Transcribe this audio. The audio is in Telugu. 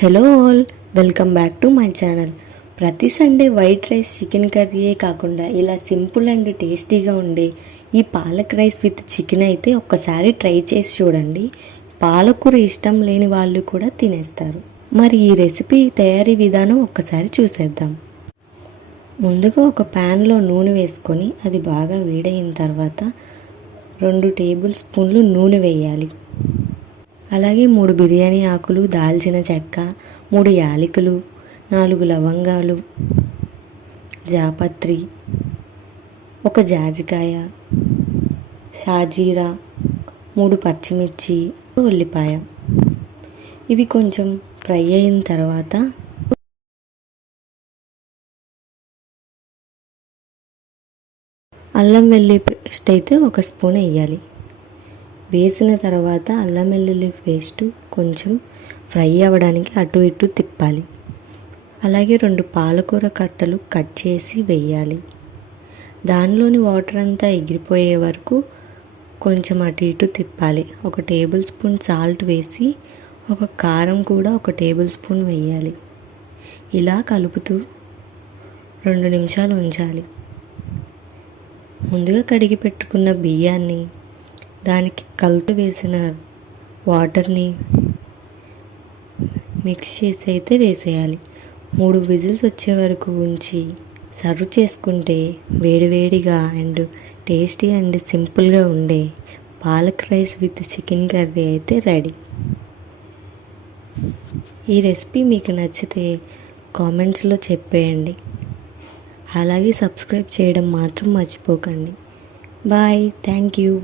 Hello all, welcome back to my channel. ప్రతి సండే వైట్ రైస్ చికెన్ కర్రీయే కాకుండా ఇలా సింపుల్ అండ్ టేస్టీగా ఉండే ఈ పాలక్ రైస్ విత్ చికెన్ అయితే ఒక్కసారి ట్రై చేసి చూడండి. పాలకూర ఇష్టం లేని వాళ్ళు కూడా తినేస్తారు. మరి ఈ రెసిపీ తయారీ విధానం ఒక్కసారి చూసేద్దాం. ముందుగా ఒక ప్యాన్లో నూనె వేసుకొని అది బాగా వేడైన తర్వాత 2 టేబుల్ స్పూన్లు నూనె వేయాలి. అలాగే 3 బిర్యానీ ఆకులు, దాల్చిన చెక్క, 3 యాలకులు, 4 లవంగాలు, జాపత్రి, 1 జాజికాయ, షాజీరా, 3 పచ్చిమిర్చి, ఉల్లిపాయ. ఇవి కొంచెం ఫ్రై అయిన తర్వాత అల్లం వెల్లుల్లి పేస్ట్ అయితే 1 స్పూన్ వేయాలి. వేసిన తర్వాత అల్లం వెల్లుల్లి పేస్ట్ కొంచెం ఫ్రై అవ్వడానికి అటు ఇటు తిప్పాలి. అలాగే 2 పాలకూర కట్టలు కట్ చేసి వేయాలి. దానిలోని వాటర్ అంతా ఎగిరిపోయే వరకు కొంచెం అటు ఇటు తిప్పాలి. 1 టేబుల్ స్పూన్ సాల్ట్ వేసి కారం కూడా 1 టేబుల్ స్పూన్ వేయాలి. ఇలా కలుపుతూ 2 నిమిషాలు ఉంచాలి. ముందుగా కడిగి పెట్టుకున్న బియ్యాన్ని, దానికి కలిపి వేసిన వాటర్ని మిక్స్ చేసి అయితే వేసేయాలి. 3 విజిల్స్ వచ్చే వరకు ఉంచి సర్వ్ చేసుకుంటే వేడివేడిగా అండ్ టేస్టీ అండ్ సింపుల్గా ఉండే palak rice with chicken curry అయితే రెడీ. ఈ రెసిపీ మీకు నచ్చితే కామెంట్స్లో చెప్పేయండి. అలాగే సబ్స్క్రైబ్ చేయడం మాత్రం మర్చిపోకండి. Bye, thank you.